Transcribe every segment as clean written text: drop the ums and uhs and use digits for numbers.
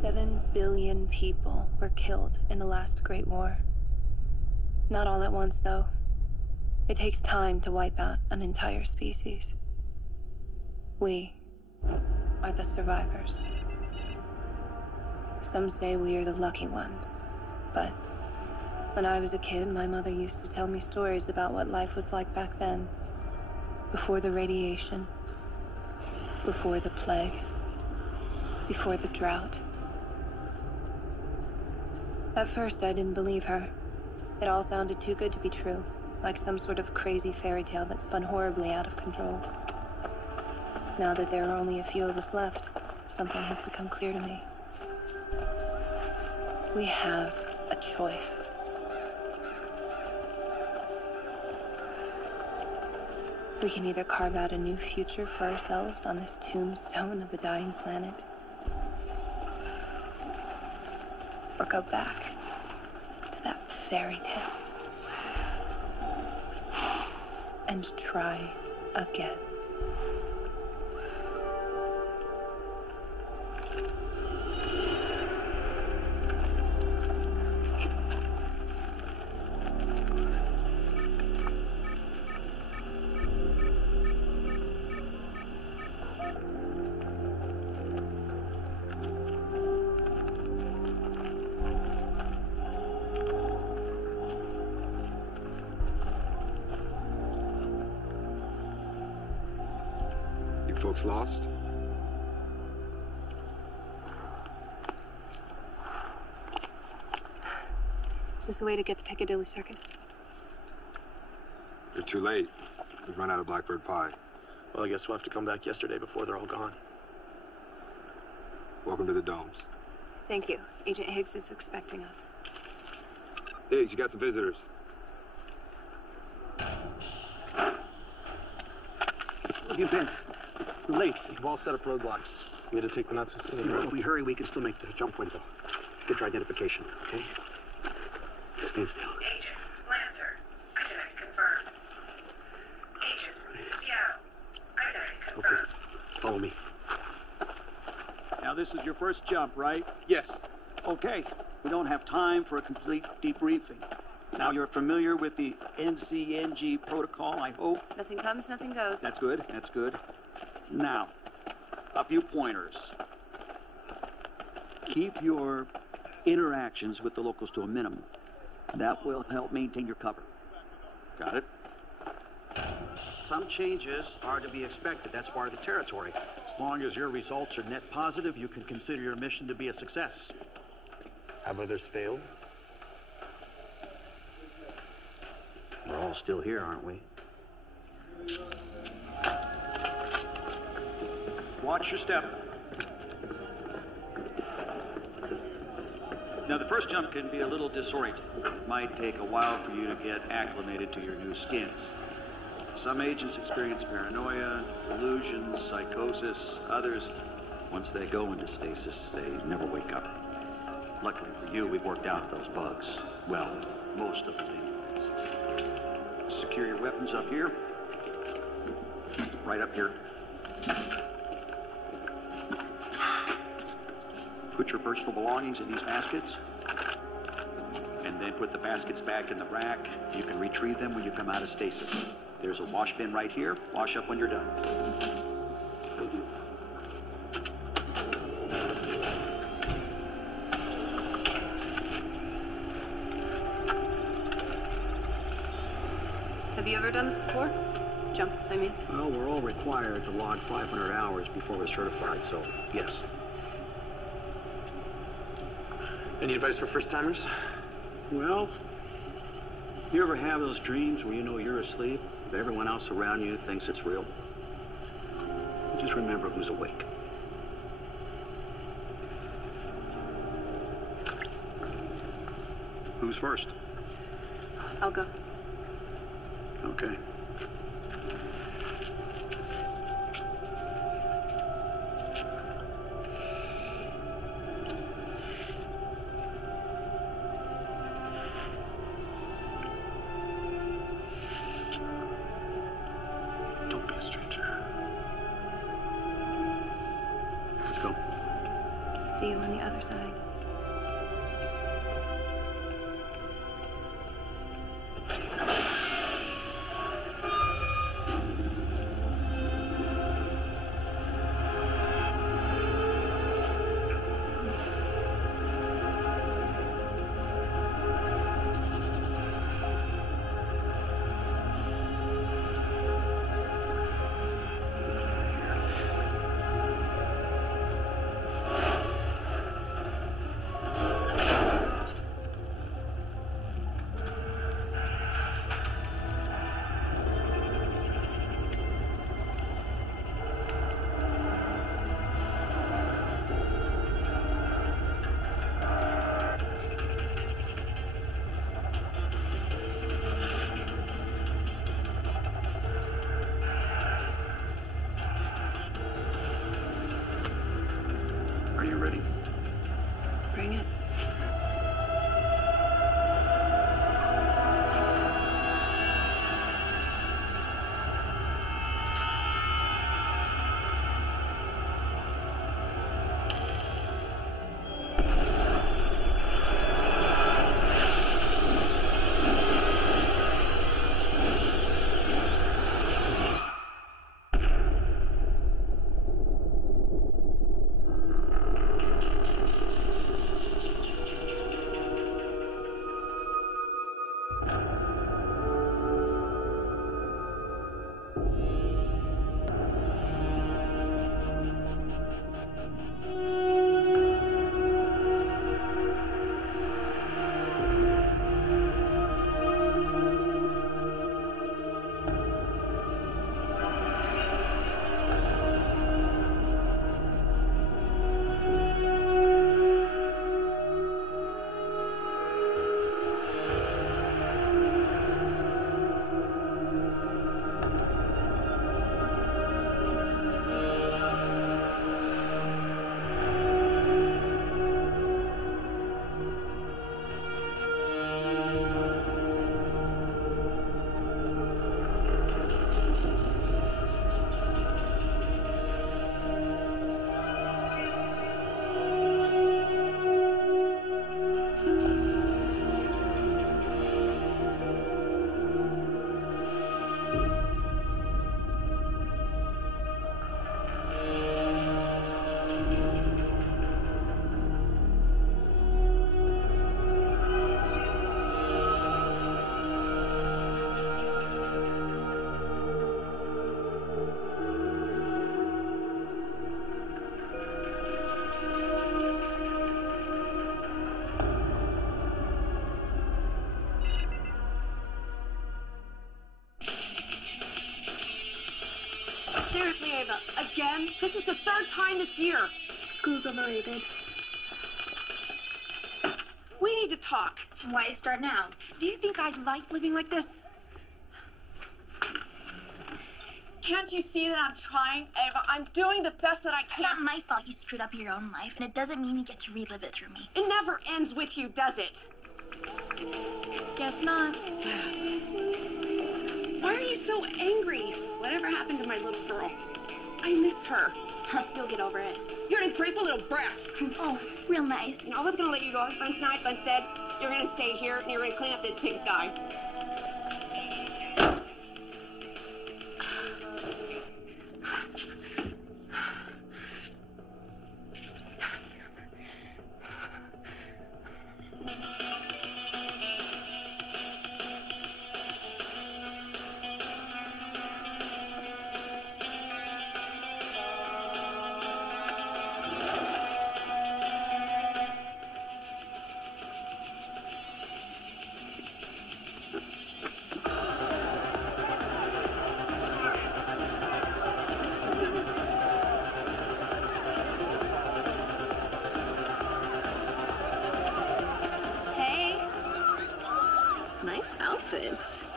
7 billion people were killed in the last Great War. Not all at once, though. It takes time to wipe out an entire species. We are the survivors. Some say we are the lucky ones, but when I was a kid, my mother used to tell me stories about what life was like back then. Before the radiation, before the plague, before the drought. At first, I didn't believe her. It all sounded too good to be true, like some sort of crazy fairy tale that spun horribly out of control. Now that there are only a few of us left, something has become clear to me. We have a choice. We can either carve out a new future for ourselves on this tombstone of a dying planet, or go back to that fairy tale and try again. Folks lost? Is this the way to get to Piccadilly Circus? You're too late. We've run out of Blackbird pie. Well, I guess we'll have to come back yesterday before they're all gone. Welcome to the Domes. Thank you. Agent Higgs is expecting us. Higgs, you got some visitors. Where have you been? We're late. We've all set up roadblocks. We had to take the not-so-scenic If road. we hurry, we can still make the jump window. Get your identification, okay? Stand still. Agent Lancer, identity confirmed. Agent Seattle, identity confirmed. Okay, follow me. Now, this is your first jump, right? Yes. Okay. We don't have time for a complete debriefing. Now, you're familiar with the NCNG protocol, I hope? Nothing comes, nothing goes. That's good, that's good. Now, a few pointers. Keep your interactions with the locals to a minimum. That will help maintain your cover. Got it? Some changes are to be expected. That's part of the territory. As long as your results are net positive, you can consider your mission to be a success. Have others failed? We're all still here, aren't we? Watch your step. Now, the first jump can be a little disorienting. It might take a while for you to get acclimated to your new skins. Some agents experience paranoia, delusions, psychosis. Others, once they go into stasis, they never wake up. Luckily for you, we've worked out those bugs. Well, most of them. Secure your weapons up here. Right up here. Put your personal belongings in these baskets. And then put the baskets back in the rack. You can retrieve them when you come out of stasis. There's a wash bin right here. Wash up when you're done. Have you ever done this before? Jump, I mean. Well, we're all required to log 500 hours before we're certified, so yes. Any advice for first-timers? Well, you ever have those dreams where you know you're asleep, but everyone else around you thinks it's real? Just remember who's awake. Who's first? I'll go. Okay. Don't be a stranger. Let's go. See you on the other side. Are you ready? Bring it. Seriously, Ava, again? This is the third time this year. School's overrated. We need to talk. Why start now? Do you think I like living like this? Can't you see that I'm trying, Ava? I'm doing the best that I It's not can. my fault you screwed up your own life, and it doesn't mean you get to relive it through me. It never ends with you, does it? Guess not. Why are you so angry? Whatever happened to my little girl? I miss her. You'll get over it. You're an ungrateful little brat. Oh, real nice. And I was gonna let you go have fun tonight, but instead, you're gonna stay here and you're gonna clean up this pigsty.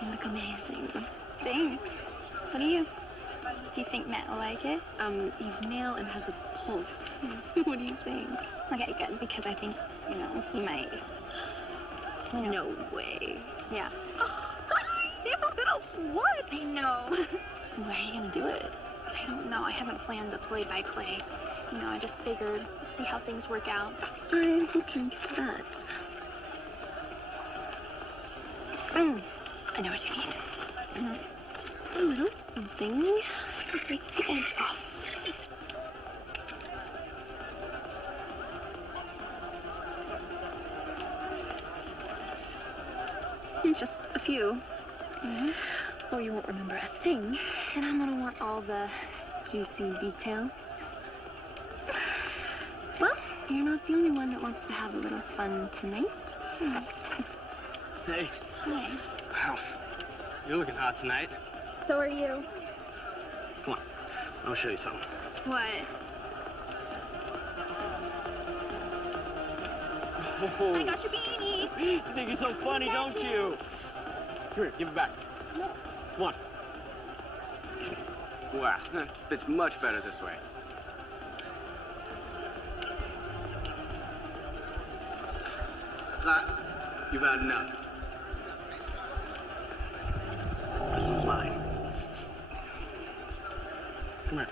You look amazing. Thanks. So do you. Do you think Matt will like it? He's male and has a pulse. What do you think? Okay, good, because I think, he might. No way. Yeah. You little slut! I know. Where are you gonna do it? I don't know. I haven't planned the play-by-play. You know, I just figured, see how things work out. I will drink to that. I know what you need. Just a little something to take the edge off. Just a few. Or you won't remember a thing, and I'm gonna want all the juicy details. Well, you're not the only one that wants to have a little fun tonight. Hey. Hi. Wow. You're looking hot tonight. So are you. Come on. I'll show you something. What? Oh. I got your beanie. You think you're so funny, don't you? Come here, give it back. No. Come on. Wow, fits much better this way. You've had enough. This one's mine. Come here.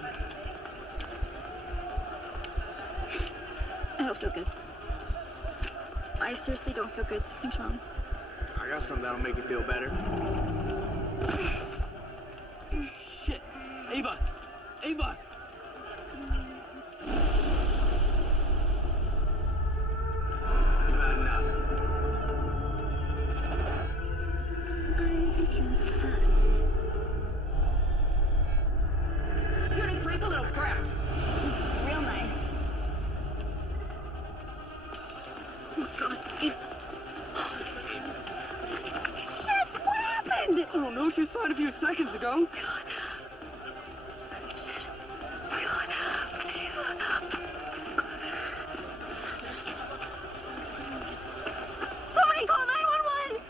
I don't feel good. I seriously don't feel good. Something's wrong. I got something that'll make you feel better. Shit. Ava! Ava! You've had enough. You're gonna break a little crap. Real nice. Shit, what happened? I don't know, she signed a few seconds ago. Somebody call 911!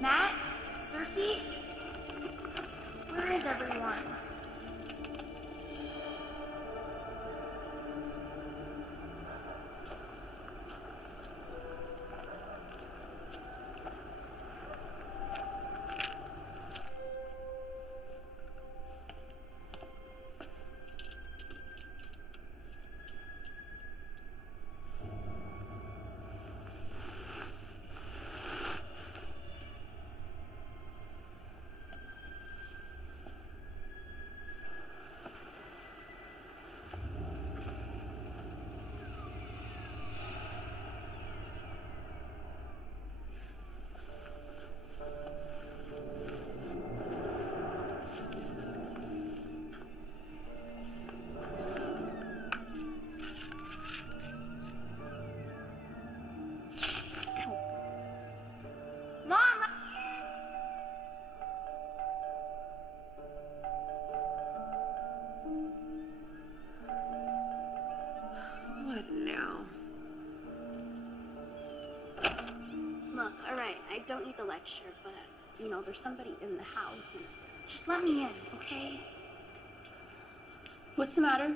Matt? Cersei? Where is everyone? What now? Look, alright, I don't need the lecture, but, you know, there's somebody in the house, and Just let me in, okay? What's the matter?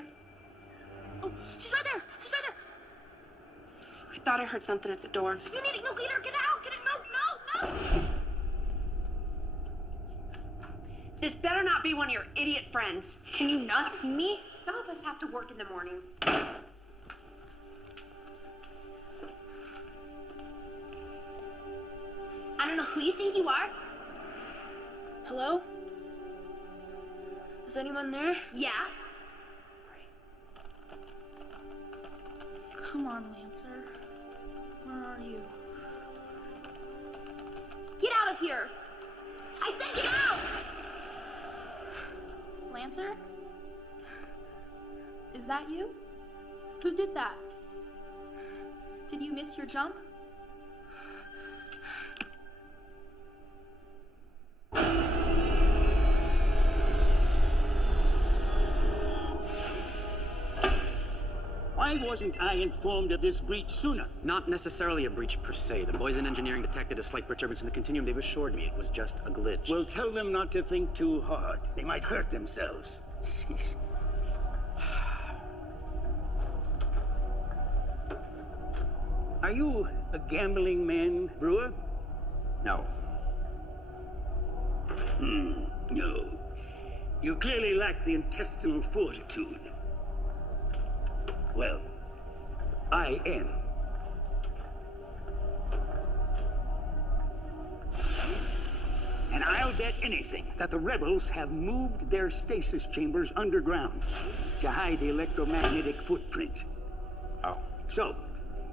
oh, she's right there! She's right there! I thought I heard something at the door. You need to go get her! Get out! Get it! No! No! No! This better not be one of your idiot friends. Can you not see me? Some of us have to work in the morning. I don't know who you think you are. Hello? Is anyone there? Yeah? Come on, Lancer. Where are you? Get out of here! I said get out! Lancer? Is that you? Who did that? Did you miss your jump? wasn't I informed of this breach sooner? Not necessarily a breach per se. The boys in engineering detected a slight perturbance in the continuum. They've assured me it was just a glitch. Well, tell them not to think too hard. They might hurt themselves. Jeez. Are you a gambling man, Brewer? No. No. You clearly lack the intestinal fortitude. Well, I am. And I'll bet anything that the rebels have moved their stasis chambers underground to hide the electromagnetic footprint. Oh. So,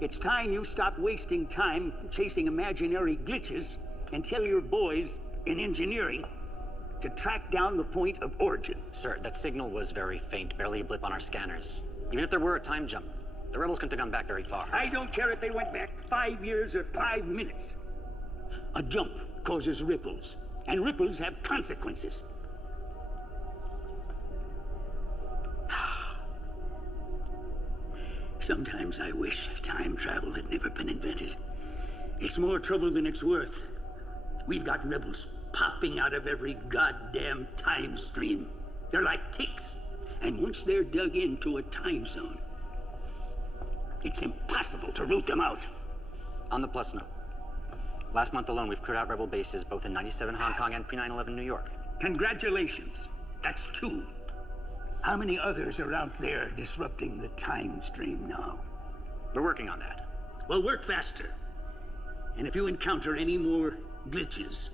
it's time you stop wasting time chasing imaginary glitches and tell your boys in engineering to track down the point of origin. Sir, that signal was very faint, barely a blip on our scanners. Even if there were a time jump, the rebels couldn't have gone back very far. I don't care if they went back 5 years or 5 minutes. A jump causes ripples, and ripples have consequences. Sometimes I wish time travel had never been invented. It's more trouble than it's worth. We've got rebels popping out of every goddamn time stream. They're like ticks. And once they're dug into a time zone, it's impossible to root them out. On the plus note, last month alone, we've cleared out rebel bases both in 97 Hong Kong and pre-9/11 New York. Congratulations. That's 2. How many others are out there disrupting the time stream now? We're working on that. Well, work faster. And if you encounter any more glitches,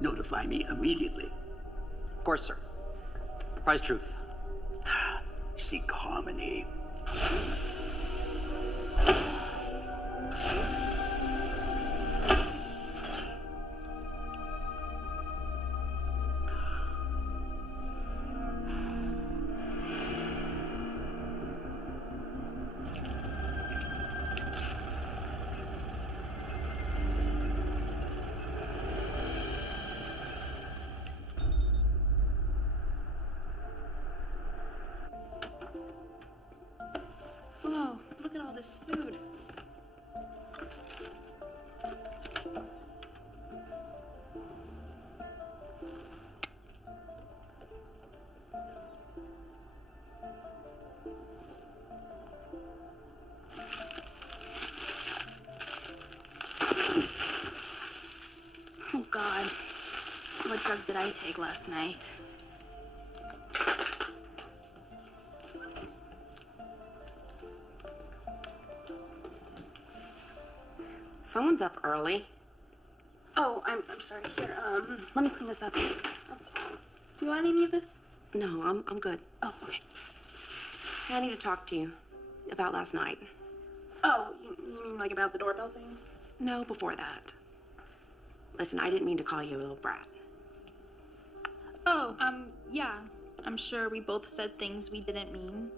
notify me immediately. Of course, sir. Prize truth. Seek harmony. Whoa, look at all this food. Oh, God. What drugs did I take last night? Someone's up early. Oh, I'm sorry. Here, let me clean this up. Oh. Do you want any of this? No, I'm good. Oh, okay. I need to talk to you about last night. Oh, you mean like about the doorbell thing? No, before that. Listen, I didn't mean to call you a little brat. Oh, yeah. I'm sure we both said things we didn't mean.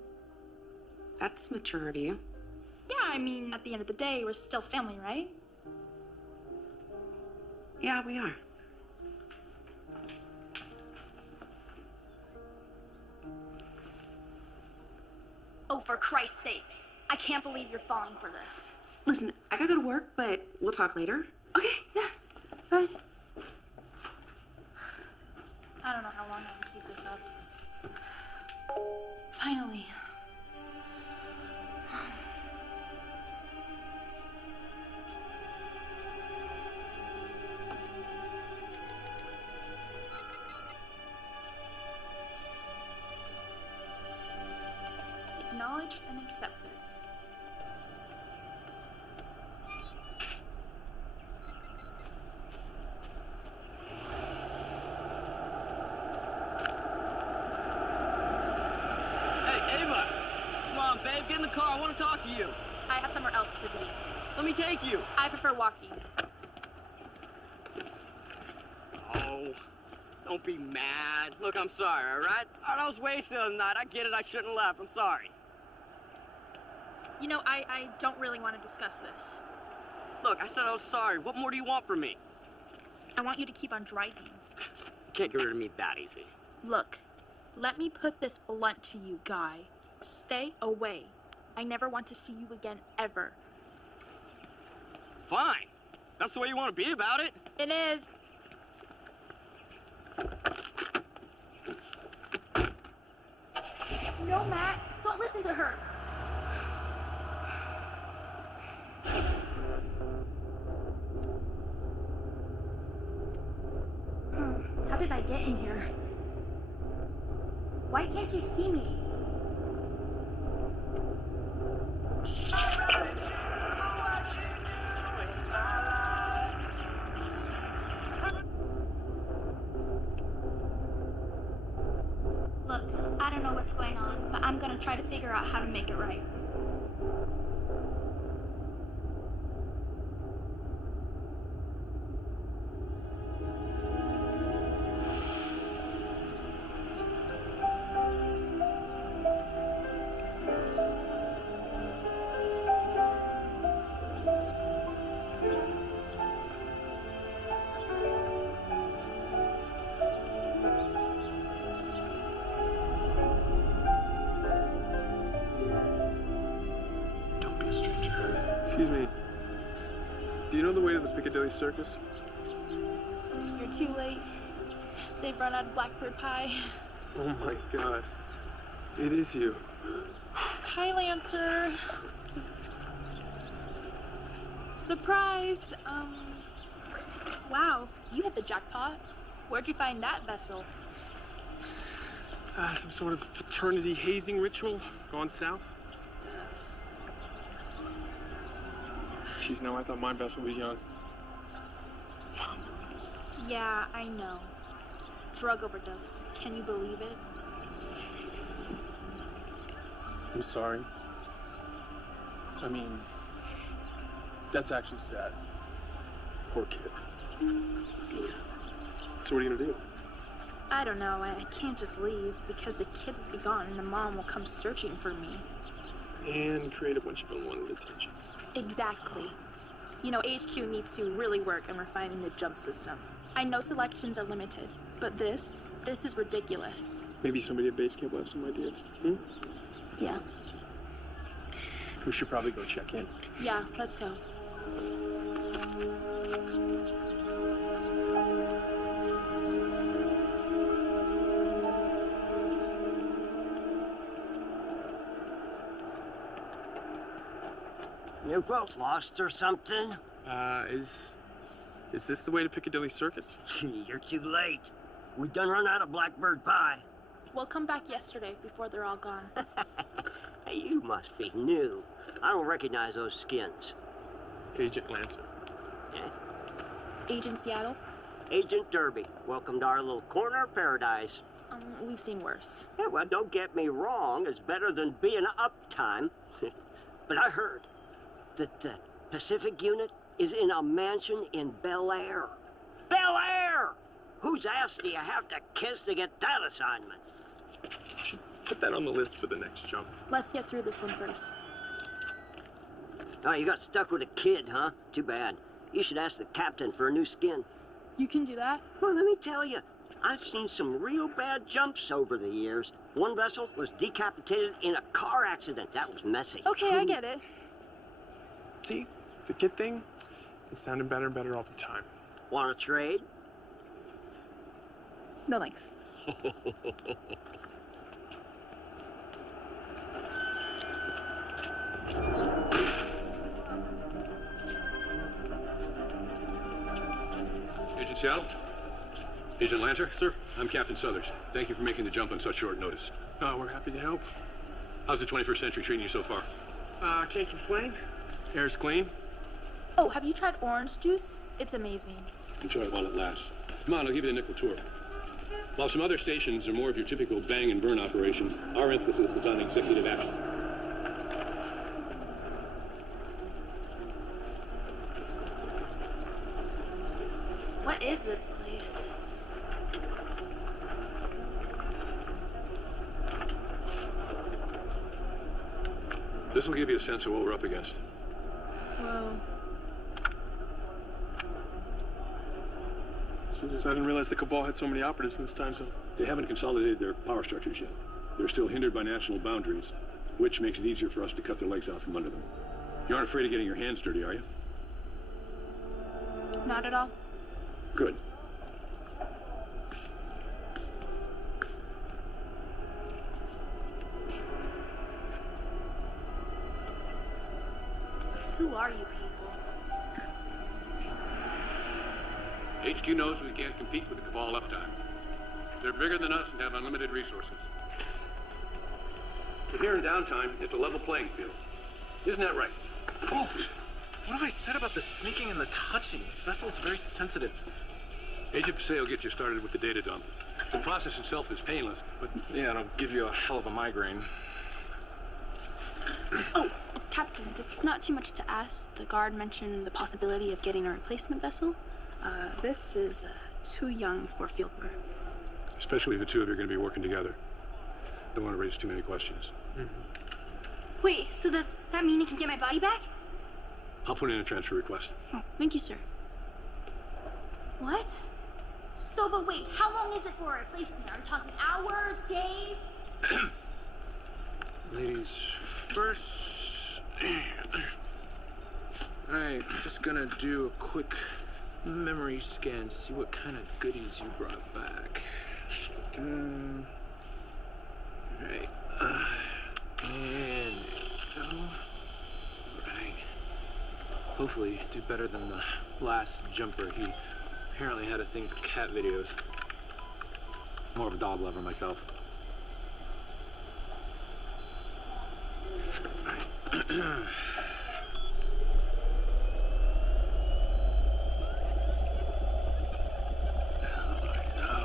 That's mature of you. Yeah, I mean, at the end of the day, we're still family, right? Yeah, we are. Oh, for Christ's sakes. I can't believe you're falling for this. Listen, I gotta go to work, but we'll talk later. Okay, yeah. Bye. I don't know how long I can keep this up. Finally. Acknowledged and accepted. Hey, Ava! Come on, babe, get in the car. I want to talk to you. I have somewhere else to be. Let me take you. I prefer walking. Oh, don't be mad. Look, I'm sorry, all right? I was wasted the other night. I get it. I shouldn't have left. I'm sorry. You know, I don't really want to discuss this. Look, I said I was sorry. What more do you want from me? I want you to keep on driving. You can't get rid of me that easy. Look, let me put this blunt to you, Guy. Stay away. I never want to see you again, ever. Fine. That's the way you want to be about it? It is. No, Matt. Don't listen to her. How did I get in here? Why can't you see me? Look, I don't know what's going on, but I'm gonna try to figure out how to make it right. Excuse me. Do you know the way to the Piccadilly Circus? You're too late. They've run out of Blackbird pie. Oh my god. It is you. Hi, Lancer. Surprise! Wow, you hit the jackpot. Where'd you find that vessel? Some sort of fraternity hazing ritual gone south. Jeez, no, I thought my vessel was young. Yeah, I know. Drug overdose. Can you believe it? I'm sorry. I mean, that's actually sad. Poor kid. Yeah. So what are you gonna do? I don't know. I can't just leave because the kid will be gone and the mom will come searching for me. And create a bunch of unwanted attention. Exactly. You know, HQ needs to really work on refining the jump system. I know selections are limited, but this is ridiculous. Maybe somebody at base camp will have some ideas. Yeah. We should probably go check in. Yeah, let's go. You folks lost or something? Is this the way to Piccadilly Circus? You're too late. We done run out of Blackbird pie. We'll come back yesterday before they're all gone. Hey, you must be new. I don't recognize those skins. Agent Lancer. Yeah? Agent Seattle? Agent Derby. Welcome to our little corner of paradise. We've seen worse. Yeah, well, don't get me wrong. It's better than being uptime. But I heard that the Pacific unit is in a mansion in Bel Air. Bel Air! Whose ass do you have to kiss to get that assignment? Should put that on the list for the next jump. Let's get through this one first. Oh, you got stuck with a kid, huh? Too bad. You should ask the captain for a new skin. You can do that? Well, let me tell you, I've seen some real bad jumps over the years. One vessel was decapitated in a car accident. That was messy. Okay, I get it. See, the kid thing, it's sounding better and better all the time. Want to trade? No thanks. Agent Seattle? Agent Lancer? Sir? I'm Captain Southers. Thank you for making the jump on such short notice. We're happy to help. How's the 21st century treating you so far? Can't complain. Air's clean. Oh, have you tried orange juice? It's amazing. Enjoy it while it lasts. Come on, I'll give you the nickel tour. While some other stations are more of your typical bang and burn operation, our emphasis is on executive action. What is this place? This will give you a sense of what we're up against. Whoa. Jesus, I didn't realize the Cabal had so many operatives in this time zone. They haven't consolidated their power structures yet. They're still hindered by national boundaries. which makes it easier for us to cut their legs out from under them. You aren't afraid of getting your hands dirty, are you? Not at all. Good. Who are you people? HQ knows we can't compete with the Cabal uptime. They're bigger than us and have unlimited resources. But here in downtime, it's a level playing field. Isn't that right? Oh, what have I said about the sneaking and the touching? This vessel's very sensitive. Agent Passeo will get you started with the data dump. The process itself is painless, but... Yeah, it'll give you a hell of a migraine. Oh, Captain, if it's not too much to ask, the guard mentioned the possibility of getting a replacement vessel. This is too young for field work. Especially if the two of you are going to be working together. Don't want to raise too many questions. Wait, so does that mean I can get my body back? I'll put in a transfer request. Oh, thank you, sir. What? So, but wait, how long is it for a replacement? Are we talking hours, days? Ladies first. Alright, just gonna do a quick memory scan, see what kind of goodies you brought back. Alright, and go. Right. Hopefully do better than the last jumper. He apparently had a thing for cat videos. More of a dog lover myself.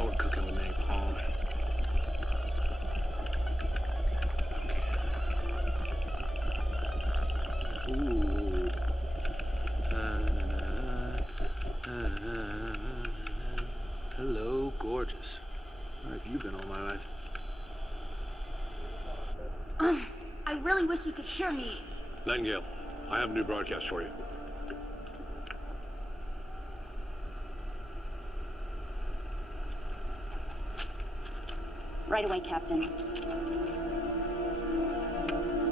We're cooking with napalm. Ooh. Hello, gorgeous. Where have you been all my life? I really wish you could hear me. Nightingale, I have a new broadcast for you. Right away, Captain.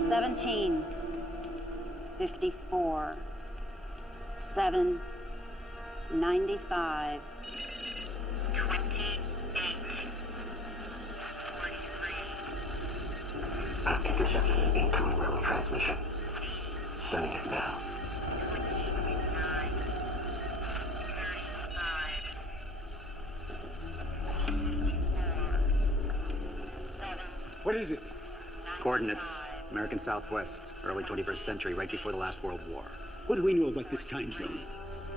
1754 795 I've intercepted an incoming rebel transmission. Sending it now. What is it? Coordinates, American Southwest, early 21st century, right before the last World War. What do we know about this time zone?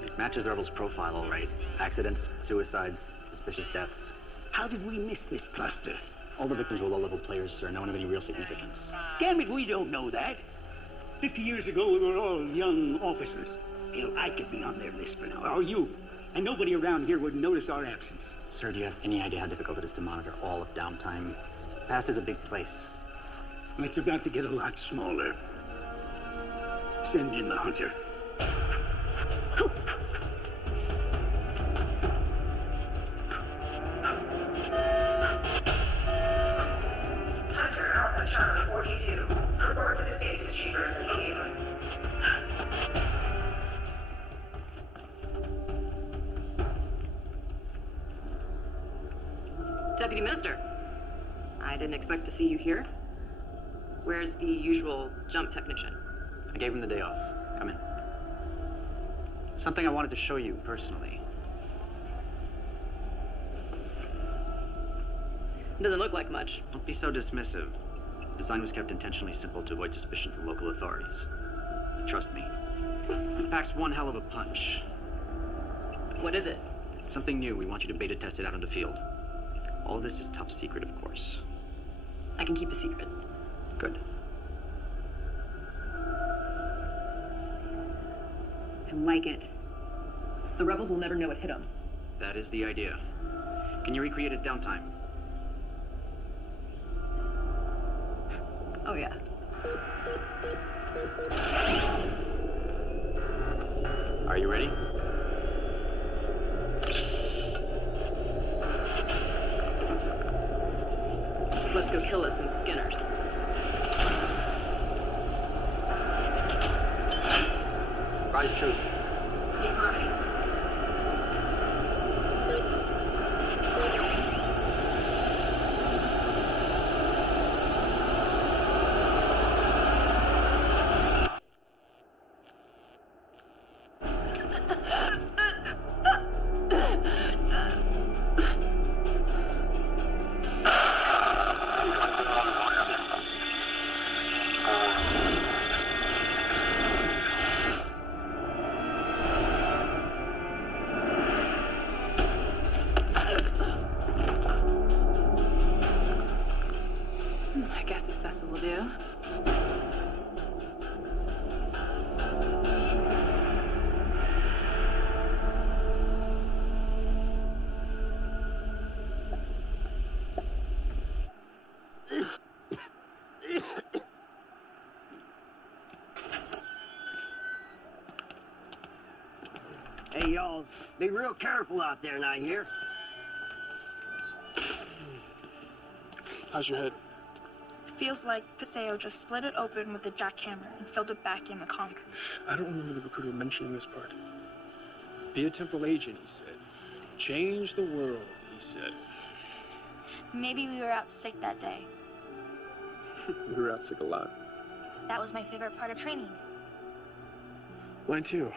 It matches the rebels' profile, all right. Accidents, suicides, suspicious deaths. How did we miss this cluster? All the victims were low-level players, sir. No one of any real significance. Damn it, we don't know that. 50 years ago, we were all young officers. Hell, I could be on their list for now, or you. And nobody around here would notice our absence. Sir, do you have any idea how difficult it is to monitor all of downtime? The past is a big place. It's about to get a lot smaller. Send in the hunter. Hunter Alpha Charlie 42. Report to the stasis chambers immediately. Deputy Minister, I didn't expect to see you here. Where's the usual jump technician? I gave him the day off. Come in. Something I wanted to show you personally. Doesn't look like much. Don't be so dismissive. The design was kept intentionally simple to avoid suspicion from local authorities. Trust me. It packs one hell of a punch. What is it? Something new. We want you to beta test it out in the field. All of this is top secret, of course. I can keep a secret. Good. I like it. The rebels will never know it hit them. That is the idea. Can you recreate it downtime? Oh, yeah. Are you ready? Let's go kill us some Skinners. Rise true. Keep harmony. I guess this vessel will do. Hey, y'all, be real careful out there now, here. How's your head? Feels like Paseo just split it open with a jackhammer and filled it back in the concrete. I don't remember the recruiter mentioning this part. Be a temporal agent, he said. Change the world, he said. Maybe we were out sick that day. We were out sick a lot. That was my favorite part of training. Mine too.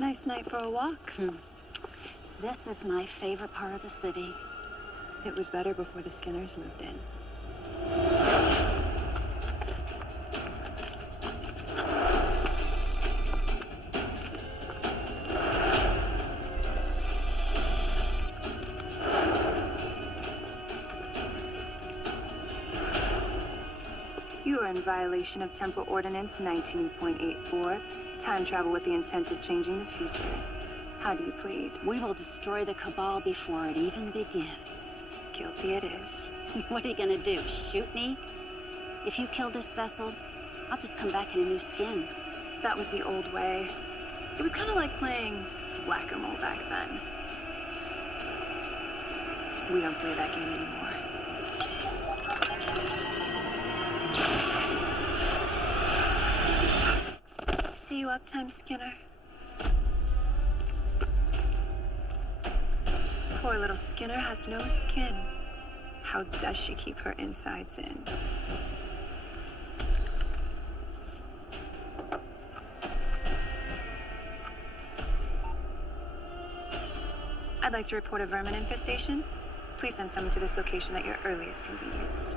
Nice night for a walk. This is my favorite part of the city. It was better before the Skinners moved in. You are in violation of Temple Ordinance 19.84. Time travel with the intent of changing the future. How do you plead? We will destroy the Cabal before it even begins. Guilty it is. What are you gonna do, shoot me? If you kill this vessel, I'll just come back in a new skin. That was the old way. It was kind of like playing whack-a-mole back then. We don't play that game anymore. See you uptime, Skinner. Poor little Skinner has no skin. How does she keep her insides in? I'd like to report a vermin infestation. Please send someone to this location at your earliest convenience.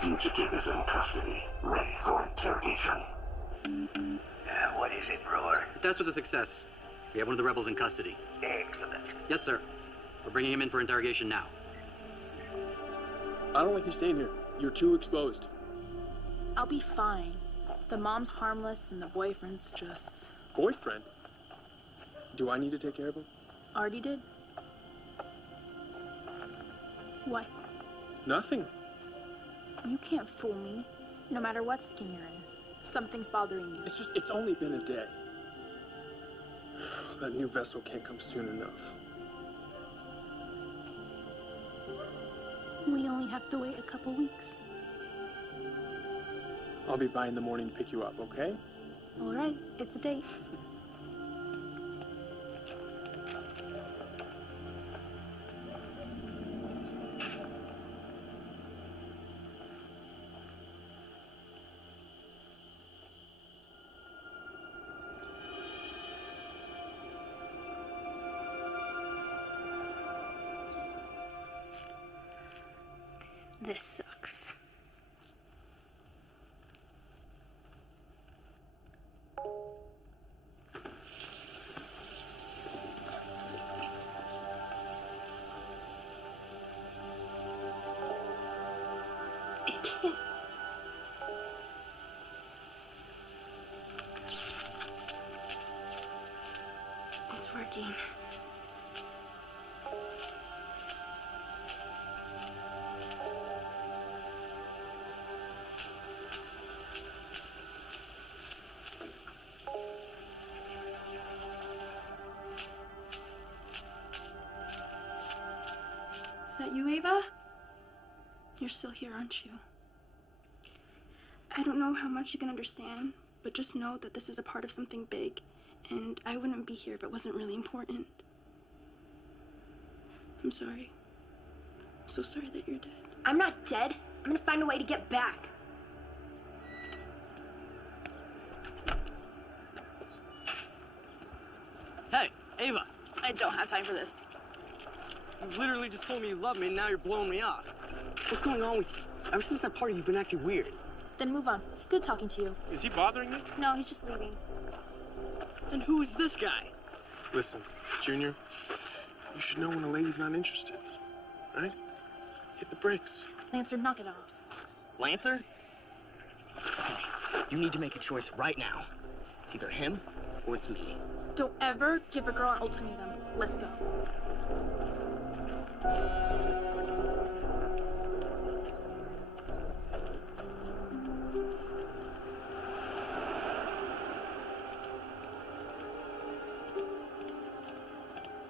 Fugitive is in custody, ready for interrogation. What is it, Brewer? The test was a success. We have one of the rebels in custody. Excellent. Yes, sir. We're bringing him in for interrogation now. I don't like you staying here. You're too exposed. I'll be fine. The mom's harmless and the boyfriend's just... Boyfriend? Do I need to take care of him? Already did. What? Nothing. You can't fool me. No matter what skin you're in. Something's bothering you. It's only been a day. That new vessel can't come soon enough. We only have to wait a couple weeks. I'll be by in the morning to pick you up, okay? All right, it's a date. This sucks. Dean. Is that you, Ava? You're still here, aren't you? I don't know how much you can understand, but just know that this is a part of something big, and I wouldn't be here if it wasn't really important. I'm sorry. I'm so sorry that you're dead. I'm not dead. I'm gonna find a way to get back. Hey, Ava! I don't have time for this. You literally just told me you love me, and now you're blowing me off. What's going on with you? Ever since that party, you've been acting weird. Then move on. Good talking to you. Is he bothering you? No, he's just leaving. And who is this guy? Listen, Junior, you should know when a lady's not interested, right? Hit the brakes. Lancer, knock it off. Lancer? Okay, you need to make a choice right now. It's either him or it's me. Don't ever give a girl an ultimatum. Let's go.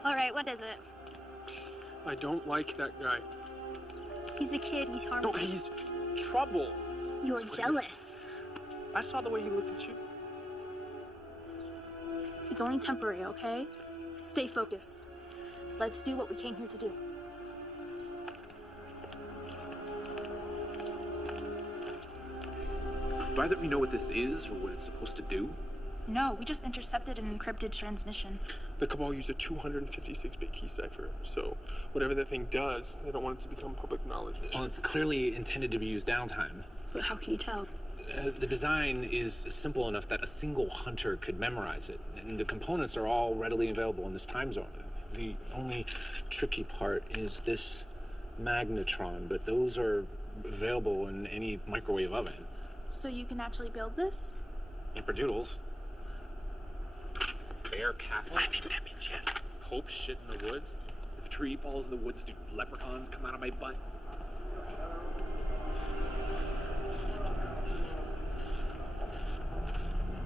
All right, what is it? I don't like that guy. He's a kid, he's harmless. No, he's trouble. You're jealous. I saw the way he looked at you. It's only temporary, okay? Stay focused. Let's do what we came here to do. Do either of you know what this is or what it's supposed to do? No, we just intercepted an encrypted transmission. The Cabal used a 256-bit key cipher, so whatever that thing does, they don't want it to become public knowledge. Well, it's clearly intended to be used downtime. But how can you tell? The design is simple enough that a single hunter could memorize it, and the components are all readily available in this time zone. The only tricky part is this magnetron, but those are available in any microwave oven. So you can actually build this? Amperdoodles. Bear Catholic? I think that means yes. Pope shit in the woods? If a tree falls in the woods, do leprechauns come out of my butt?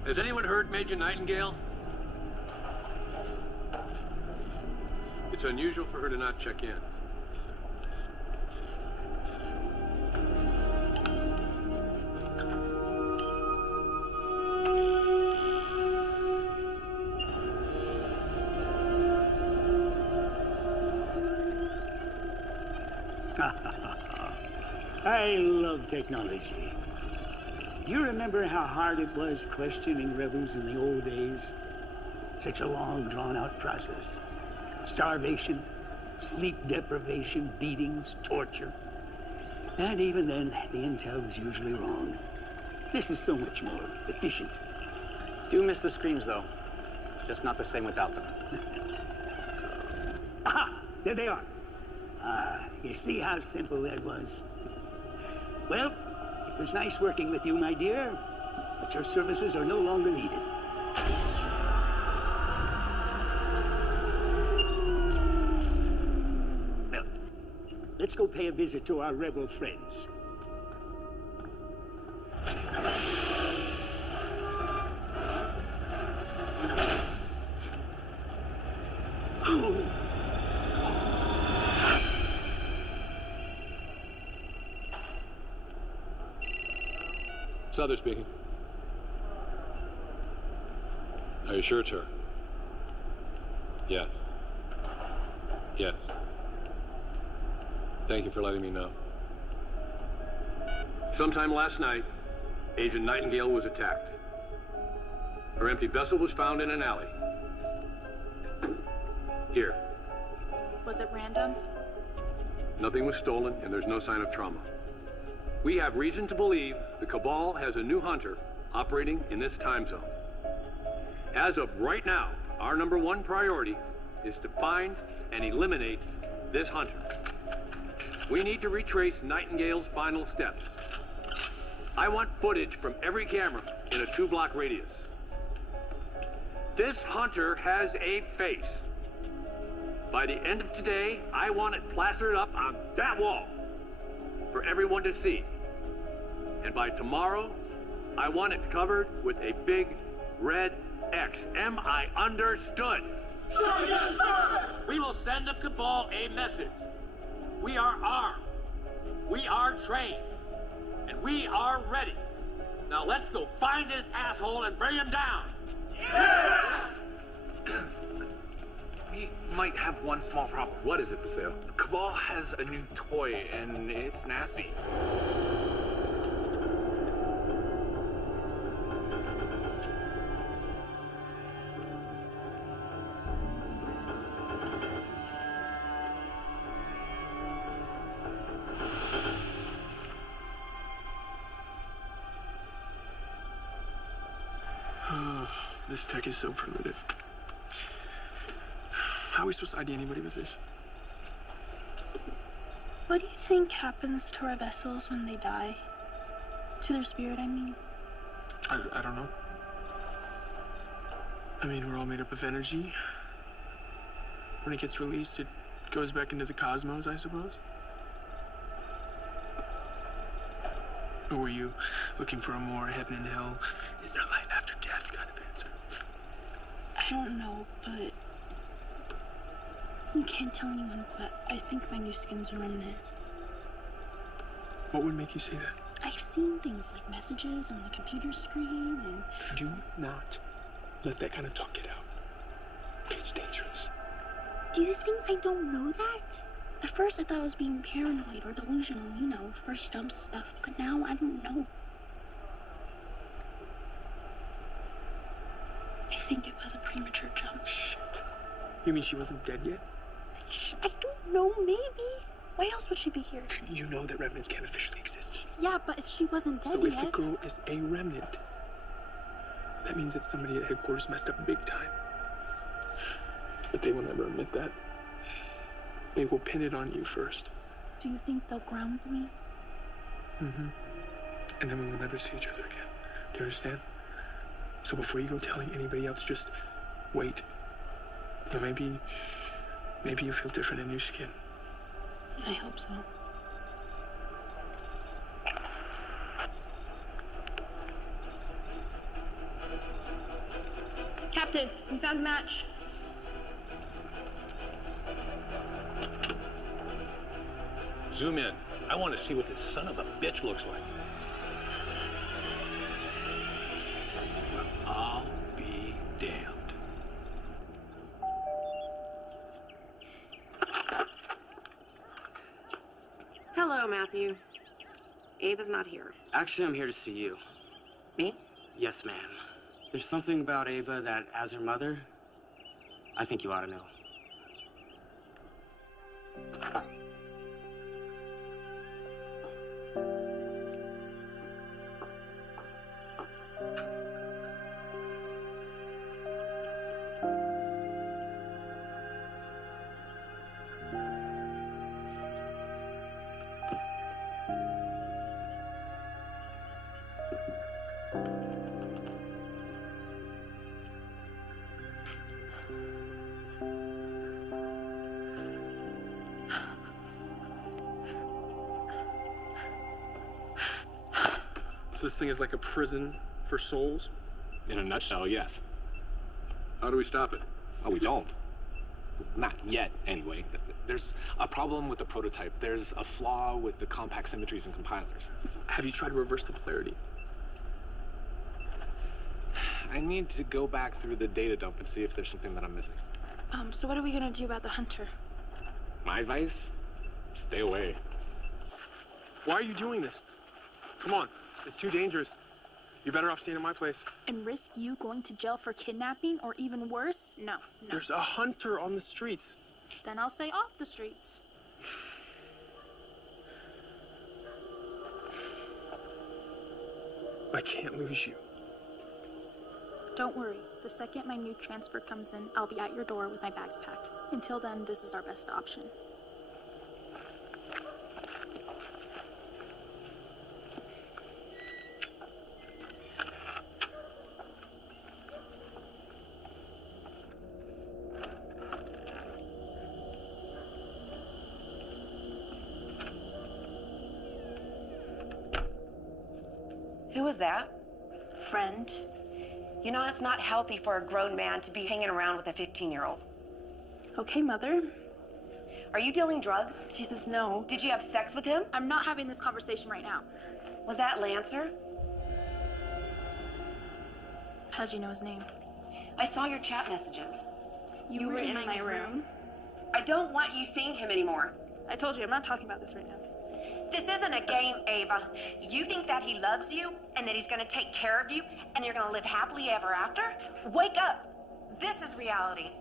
Has anyone heard Major Nightingale? It's unusual for her to not check in. I love technology. Do you remember how hard it was questioning rebels in the old days? Such a long, drawn-out process. Starvation, sleep deprivation, beatings, torture. And even then, the intel was usually wrong. This is so much more efficient. Do miss the screams, though. Just not the same without them. Aha! There they are. You see how simple that was? Well, it was nice working with you, my dear, but your services are no longer needed. Well, let's go pay a visit to our rebel friends. Souther speaking. Are you sure it's her? Yeah. Yes. Thank you for letting me know. Sometime last night, Agent Nightingale was attacked. Her empty vessel was found in an alley. Here. Was it random? Nothing was stolen, and there's no sign of trauma. We have reason to believe the Cabal has a new hunter operating in this time zone. As of right now, our #1 priority is to find and eliminate this hunter. We need to retrace Nightingale's final steps. I want footage from every camera in a 2-block radius. This hunter has a face. By the end of today, I want it plastered up on that wall for everyone to see. And by tomorrow, I want it covered with a big red X. Am I understood? Sir, yes, sir! We will send the Cabal a message. We are armed. We are trained. And we are ready. Now let's go find this asshole and bring him down. Yeah! We might have one small problem. What is it, Paseo? Cabal has a new toy, and it's nasty. This tech is so primitive. How are we supposed to ID anybody with this? What do you think happens to our vessels when they die? To their spirit, I mean. I don't know. I mean, we're all made up of energy. When it gets released, it goes back into the cosmos, I suppose. Or were you looking for a more heaven and hell, is there life after death kind of answer? I don't know, but you can't tell anyone, but I think my new skin's a remnant. What would make you say that? I've seen things like messages on the computer screen and... Do not let that kind of talk get out. It's dangerous. Do you think I don't know that? At first I thought I was being paranoid or delusional, you know, first jump stuff, but now I don't know. I think it was a premature jump. Shit. You mean she wasn't dead yet? I don't know, maybe. Why else would she be here? You know that remnants can't officially exist. Yeah, but if she wasn't dead yet... So if yet... the girl is a remnant, that means that somebody at headquarters messed up big time. But they will never admit that. They will pin it on you first. Do you think they'll ground me? Mm-hmm. And then we will never see each other again. Do you understand? So before you go telling anybody else, just wait. You know, maybe you feel different in your skin. I hope so. Captain, we found a match. Zoom in. I want to see what this son of a bitch looks like. Well, I'll be damned. Hello, Matthew. Ava's not here. Actually, I'm here to see you. Me? Yes, ma'am. There's something about Ava that, as her mother, I think you ought to know. So this thing is like a prison for souls? In a nutshell, yes. How do we stop it? Oh, we don't. Not yet, anyway. There's a problem with the prototype. There's a flaw with the compact symmetries and compilers. Have you tried to reverse the polarity? I need to go back through the data dump and see if there's something that I'm missing. So what are we gonna do about the hunter? My advice? Stay away. Why are you doing this? Come on, it's too dangerous. You're better off staying at my place. And risk you going to jail for kidnapping or even worse? No. There's a hunter on the streets. Then I'll stay off the streets. I can't lose you. Don't worry. The second my new transfer comes in, I'll be at your door with my bags packed. Until then, this is our best option. Who was that? Friend. You know, it's not healthy for a grown man to be hanging around with a 15-year-old. Okay, Mother. Are you dealing drugs? Jesus, no. Did you have sex with him? I'm not having this conversation right now. Was that Lancer? How'd you know his name? I saw your chat messages. You were in my room? I don't want you seeing him anymore. I told you, I'm not talking about this right now. This isn't a game, Ava. You think that he loves you and that he's gonna take care of you and you're gonna live happily ever after? Wake up! This is reality.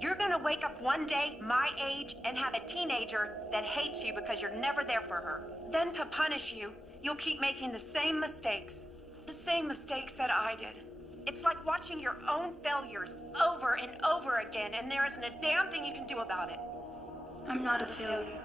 You're gonna wake up one day, my age, and have a teenager that hates you because you're never there for her. Then to punish you, you'll keep making the same mistakes. The same mistakes that I did. It's like watching your own failures over and over again, and there isn't a damn thing you can do about it. I'm not a failure.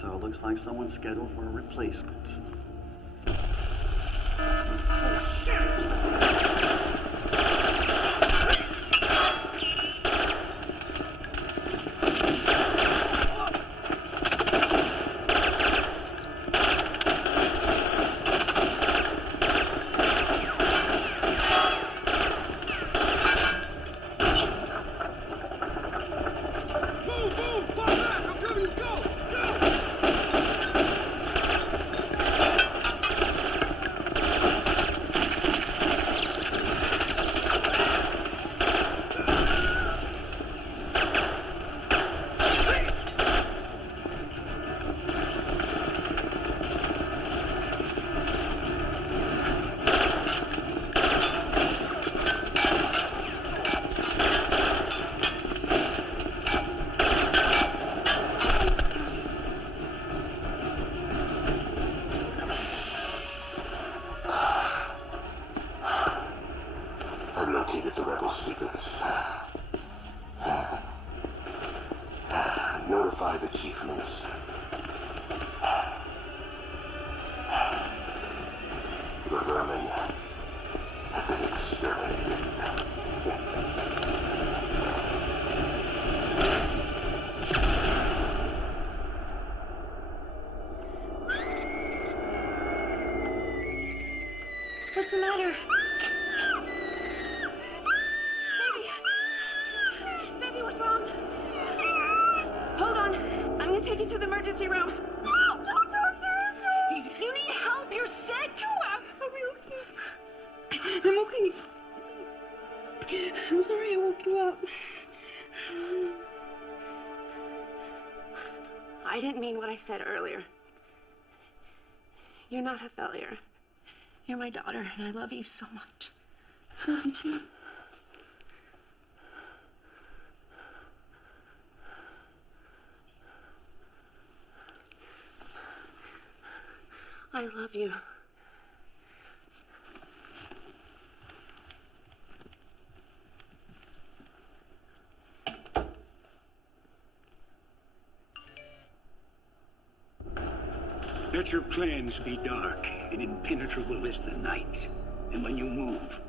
So it looks like someone's scheduled for a replacement. Oh, shit! Notify the Chief Minister. The vermin have been exterminated. What's the matter? Baby, what's wrong? Hold on. I'm gonna take you to the emergency room. No, don't talk to me. You need help. You're sick. I'll be okay. I'm okay. I'm sorry I woke you up. I didn't mean what I said earlier. You're not a failure. You're my daughter, and I love you so much. I love you too. I love you. Let your plans be dark and impenetrable as the night. And when you move,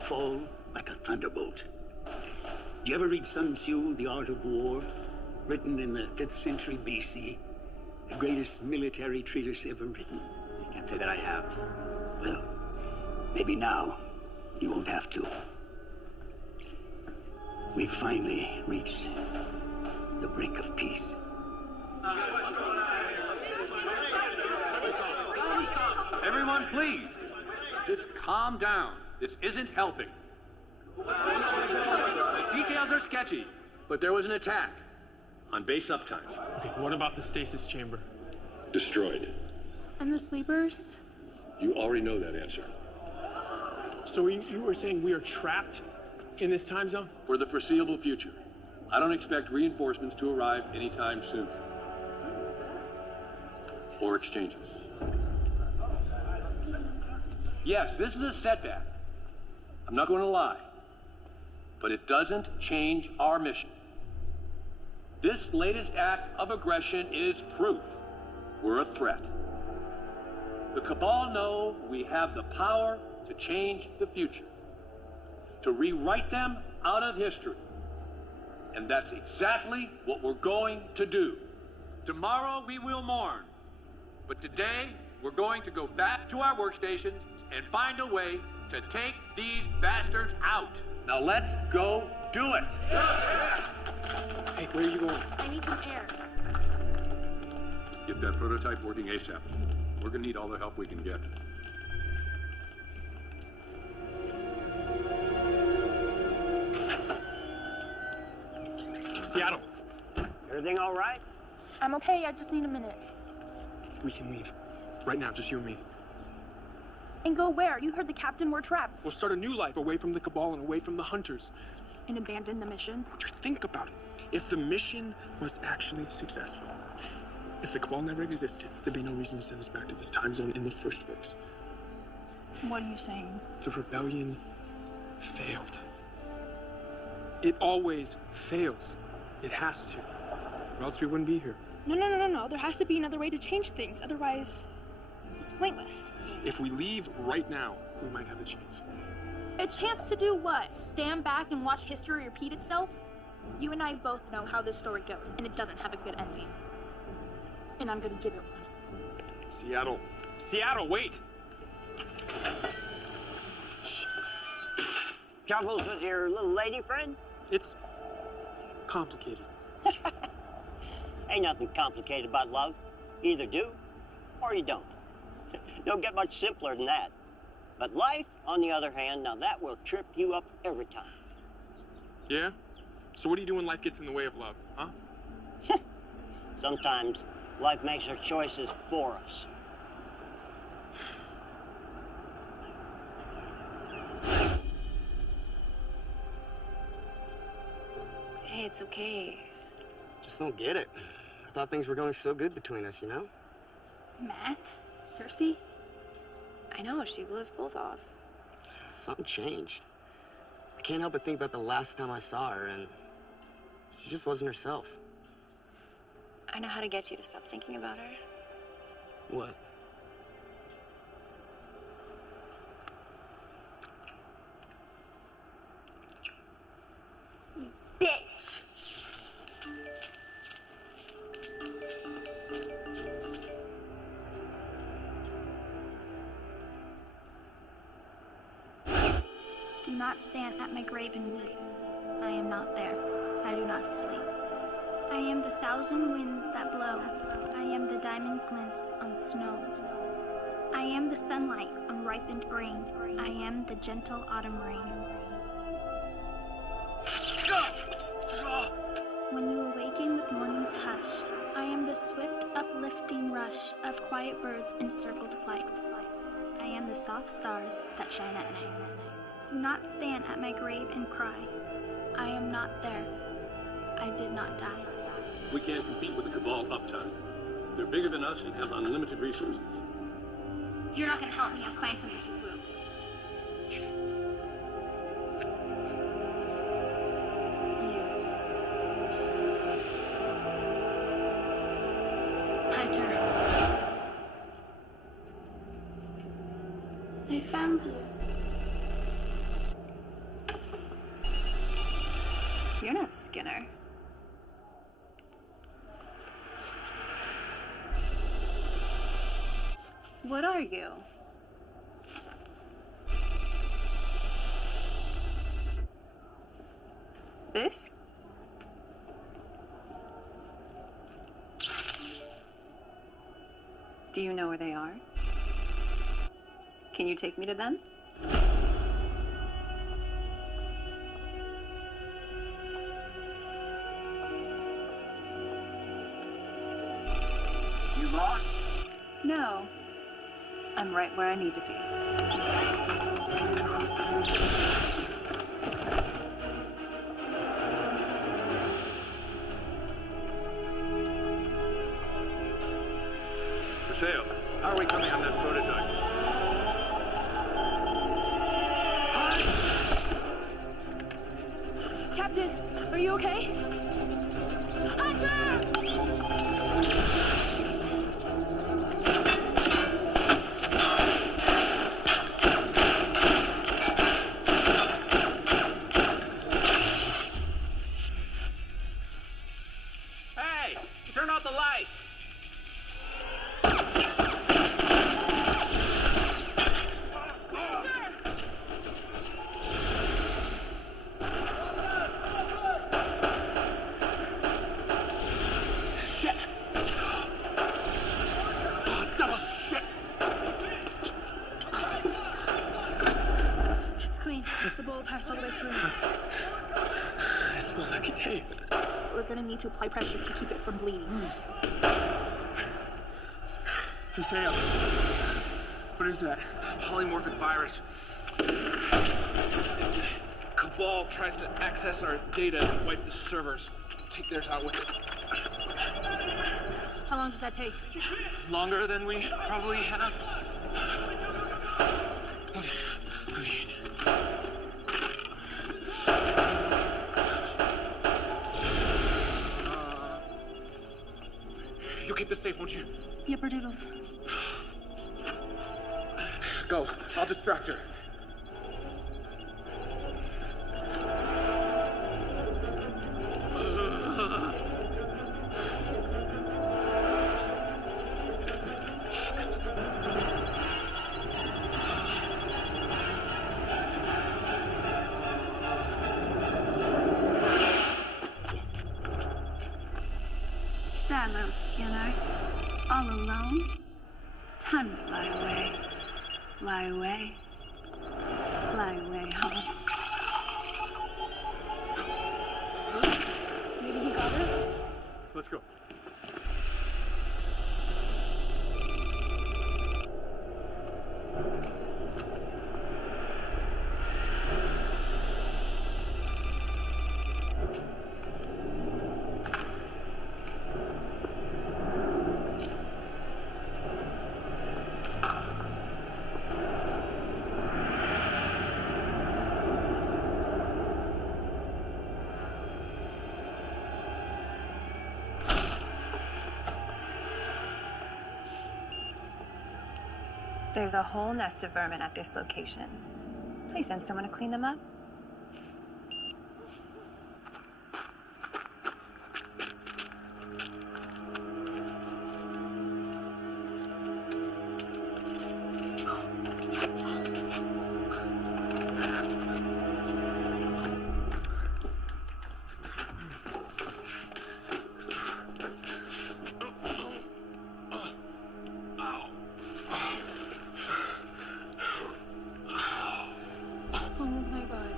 fall like a thunderbolt. Do you ever read Sun Tzu, The Art of War? Written in the 5th century BC. The greatest military treatise ever written. I can't say that I have. Well, maybe now you won't have to. We've finally reached the brink of peace. Everyone, please. Just calm down. This isn't helping. The details are sketchy, but there was an attack on base Uptime. Okay, what about the stasis chamber? Destroyed. And the sleepers? You already know that answer. So you were saying we are trapped in this time zone? For the foreseeable future. I don't expect reinforcements to arrive anytime soon. Or exchanges. Yes, this is a setback. I'm not going to lie. But it doesn't change our mission. This latest act of aggression is proof we're a threat. The Cabal know we have the power to change the future, to rewrite them out of history. And that's exactly what we're going to do. Tomorrow we will mourn, but today we're going to go back to our workstations and find a way to take these bastards out. Now let's go do it. Hey, where are you going? I need some air. Get that prototype working ASAP. We're gonna need all the help we can get. Seattle. Everything all right? I'm okay, I just need a minute. We can leave. Right now, just you and me. And go where? You heard the captain, we're trapped. We'll start a new life away from the Cabal and away from the Hunters. And abandon the mission? Just think about it. If the mission was actually successful, if the Cabal never existed, there'd be no reason to send us back to this time zone in the first place. What are you saying? The rebellion failed. It always fails. It has to. Or else we wouldn't be here. No. There has to be another way to change things. Otherwise, it's pointless. If we leave right now, we might have a chance. A chance to do what? Stand back and watch history repeat itself? You and I both know how this story goes, and it doesn't have a good ending. And I'm gonna give it one. Seattle. Seattle, wait! Troubles with your little lady friend? It's complicated. Ain't nothing complicated about love. You either do or you don't. Don't get much simpler than that. But life, on the other hand, now that will trip you up every time. Yeah? So what do you do when life gets in the way of love, huh? Sometimes life makes our choices for us. Hey, it's okay. Just don't get it. I thought things were going so good between us, you know? Matt? Cersei? I know, she blew us both off. Something changed. I can't help but think about the last time I saw her, and she just wasn't herself. I know how to get you to stop thinking about her. What? Bitch! Do not stand at my grave and weep. I am not there. I do not sleep. I am the thousand winds that blow. I am the diamond glints on snow. I am the sunlight on ripened grain. I am the gentle autumn rain. When you awaken with morning's hush, I am the swift uplifting rush of quiet birds in circled flight. I am the soft stars that shine at night. Do not stand at my grave and cry. I am not there. I did not die. We can't compete with the Cabal uptime. They're bigger than us and have unlimited resources. If you're not gonna help me, I'll find somebody who will. Hunter. I found you. You're not Skinner. What are you? This? Do you know where they are? Can you take me to them? You lost? No. I'm right where I need to be. Paseo, how are we coming on that prototype? Captain, are you okay? Hunter! mean, the bullet passed all the way through. It's my lucky day. We're gonna need to apply pressure to keep it from bleeding. Haseo, what is that? Polymorphic virus. Cabal tries to access our data and wipe the servers. Take theirs out with it. How long does that take? Longer than we probably have. You'll keep this safe, won't you? Yipper doodles. Go. I'll distract her. Sad little Skinner. All alone? Time to fly away. Fly away. Fly away home. Maybe he got her? Let's go. There's a whole nest of vermin at this location. Please send someone to clean them up. Oh my god.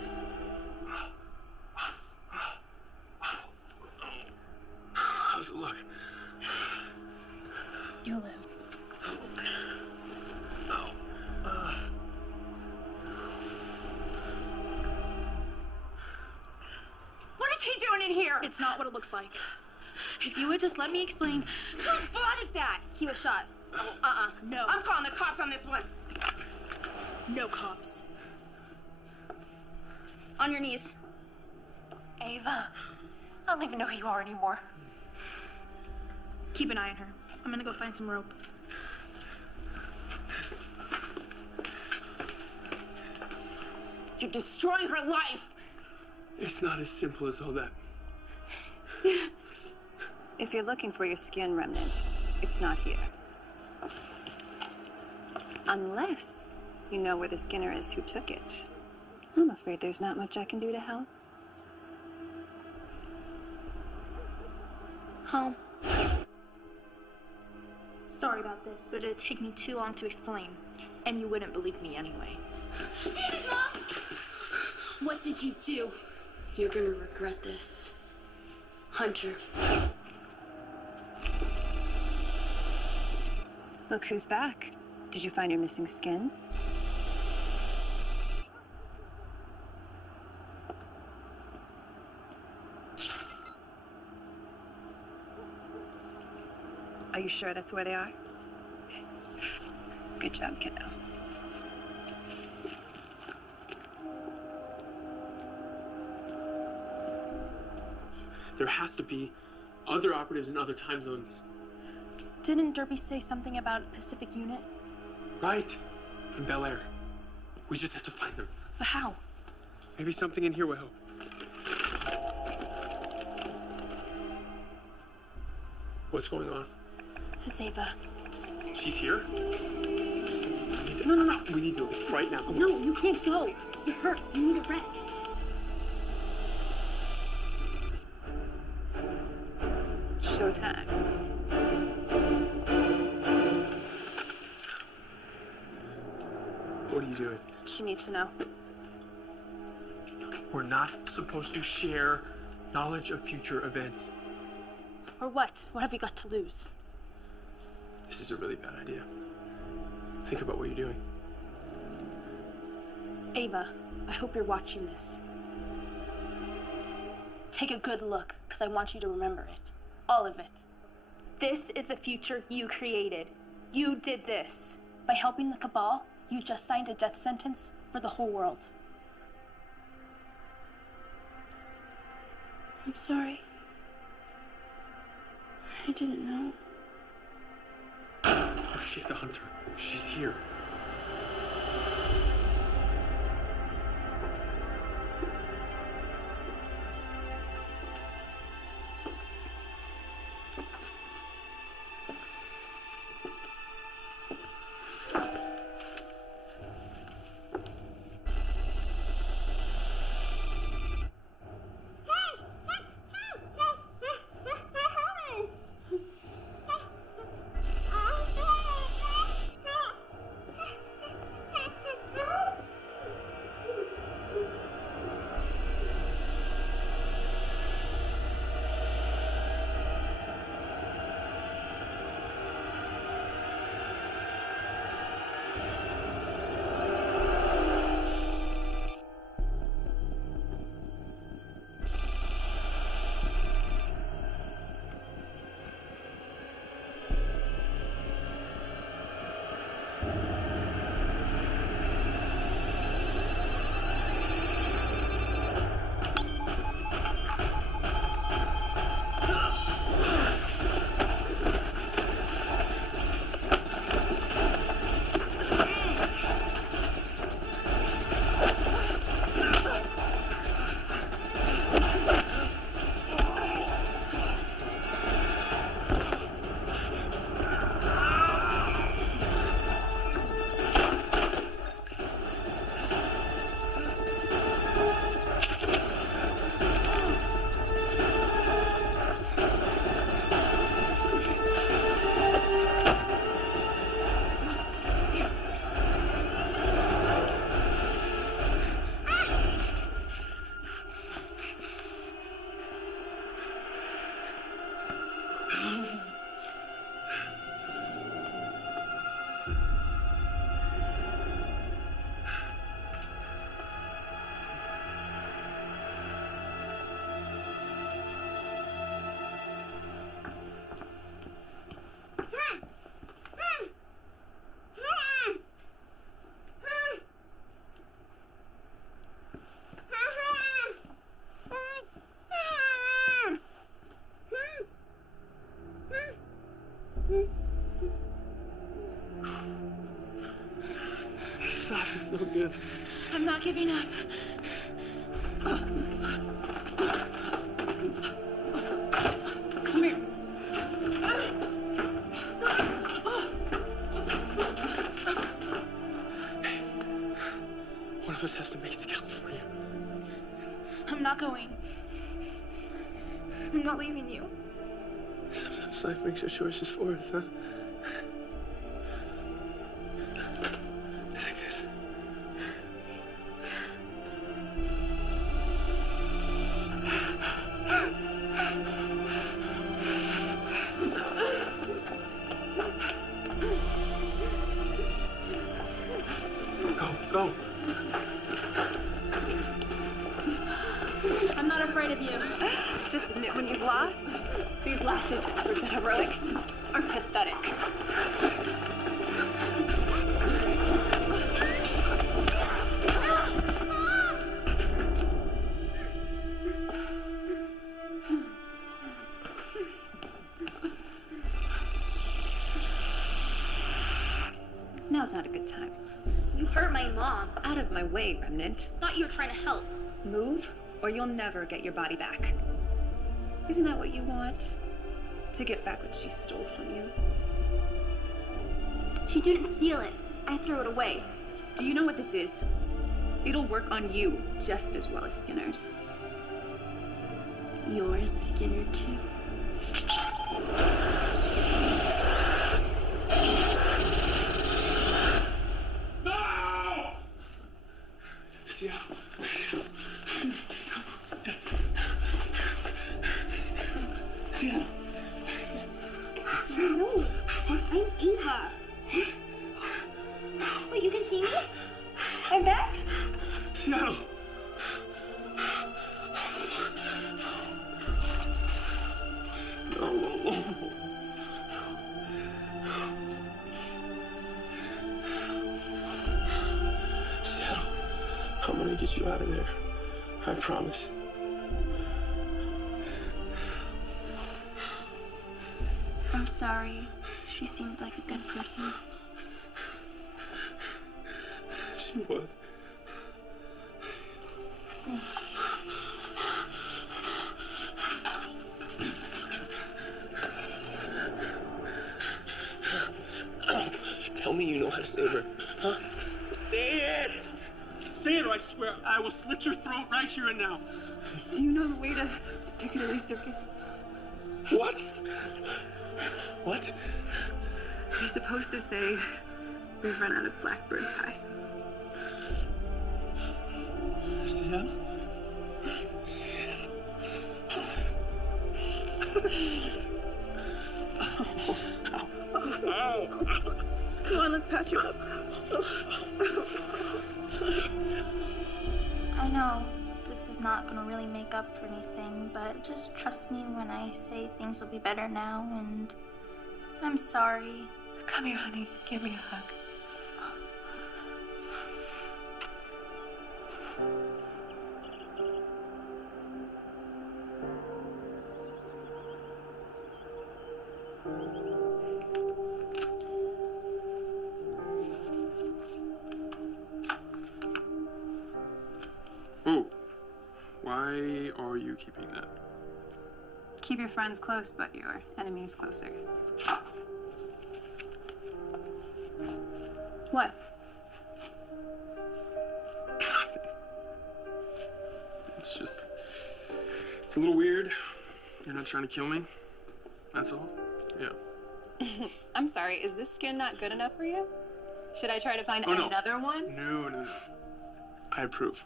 How's it look? You'll live. What is he doing in here? It's not what it looks like. If you would just let me explain. What is that? He was shot. Oh, No. I'm calling the cops on this one. No cops. On your knees. Ava, I don't even know who you are anymore. Keep an eye on her. I'm gonna go find some rope. You're destroying her life. It's not as simple as all that. If you're looking for your skin remnant, it's not here. Unless you know where the Skinner is who took it. I'm afraid there's not much I can do to help. Home. Sorry about this, but it'd take me too long to explain. And you wouldn't believe me anyway. Jesus, Mom! What did you do? You're gonna regret this. Hunter. Look who's back. Did you find your missing skin? Are you sure that's where they are? Good job, kiddo. There has to be other operatives in other time zones. Didn't Derby say something about a Pacific unit? Right. In Bel Air. We just have to find them. But how? Maybe something in here will help. What's going on? It's Ava. She's here? No. We need to leave right now. No, you can't go. You're hurt. You need a rest. Showtime. What are you doing? She needs to know. We're not supposed to share knowledge of future events. Or what? What have we got to lose? This is a really bad idea. Think about what you're doing. Ava, I hope you're watching this. Take a good look, because I want you to remember it. All of it. This is the future you created. You did this. By helping the Cabal, you just signed a death sentence for the whole world. I'm sorry. I didn't know. Oh shit, the Hunter. She's here. That is so good. I'm not giving up. Come here. One of us has to make it to California. I'm not going. I'm not leaving you. Sometimes life makes our choices for us, huh? It's like this. Go. I'm not afraid of you. Just admit when you've lost. These last attempts at heroics are pathetic. Now's not a good time. You hurt my mom. Out of my way, Remnant. Thought you were trying to help. Move, or you'll never get your body back. Isn't that what you want? To get back what she stole from you? She didn't steal it. I threw it away. Do you know what this is? It'll work on you just as well as Skinner's. Yours, Skinner, too. No! See ya. there. I promise. I'm sorry. She seemed like a good person. She was. Tell me you know how to save her, huh? Say it! Say it or I swear I will slit your throat right here and now. Do you know the way to Piccadilly Circus? What? What? You're supposed to say, we've run out of blackbird pie. Sienna? Come on, let's patch you up. I know this is not gonna really make up for anything, but just trust me when I say things will be better now, and I'm sorry. Come here, honey. Give me a hug. Oh, why are you keeping that? Keep your friends close, but your enemies closer. What? It's a little weird. You're not trying to kill me. That's all. Yeah. I'm sorry, is this skin not good enough for you? Should I try to find Oh, no. another one? No. I approve.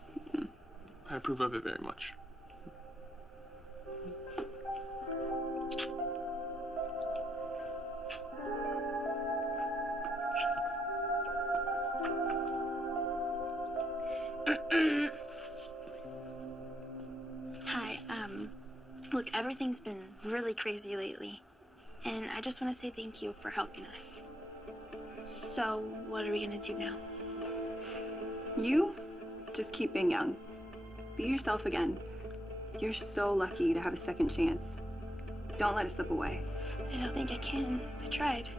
I approve of it very much. Hi, look, everything's been really crazy lately, and I just want to say thank you for helping us. So, what are we gonna do now? You just keep being young. Be yourself again. You're so lucky to have a second chance. Don't let it slip away. I don't think I can. I tried.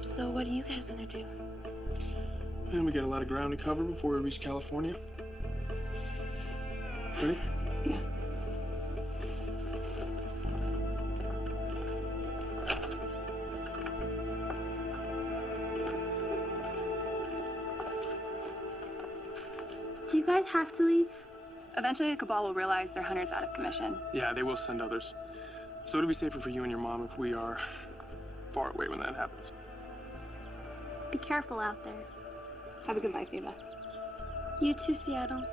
So, what are you guys gonna do? And we got a lot of ground to cover before we reach California. Ready? Yeah. Do you guys have to leave? Eventually, the Cabal will realize their hunter's out of commission. Yeah, they will send others. So it'll be safer for you and your mom if we are far away when that happens. Be careful out there. Have a good life, Eva. You too, Seattle.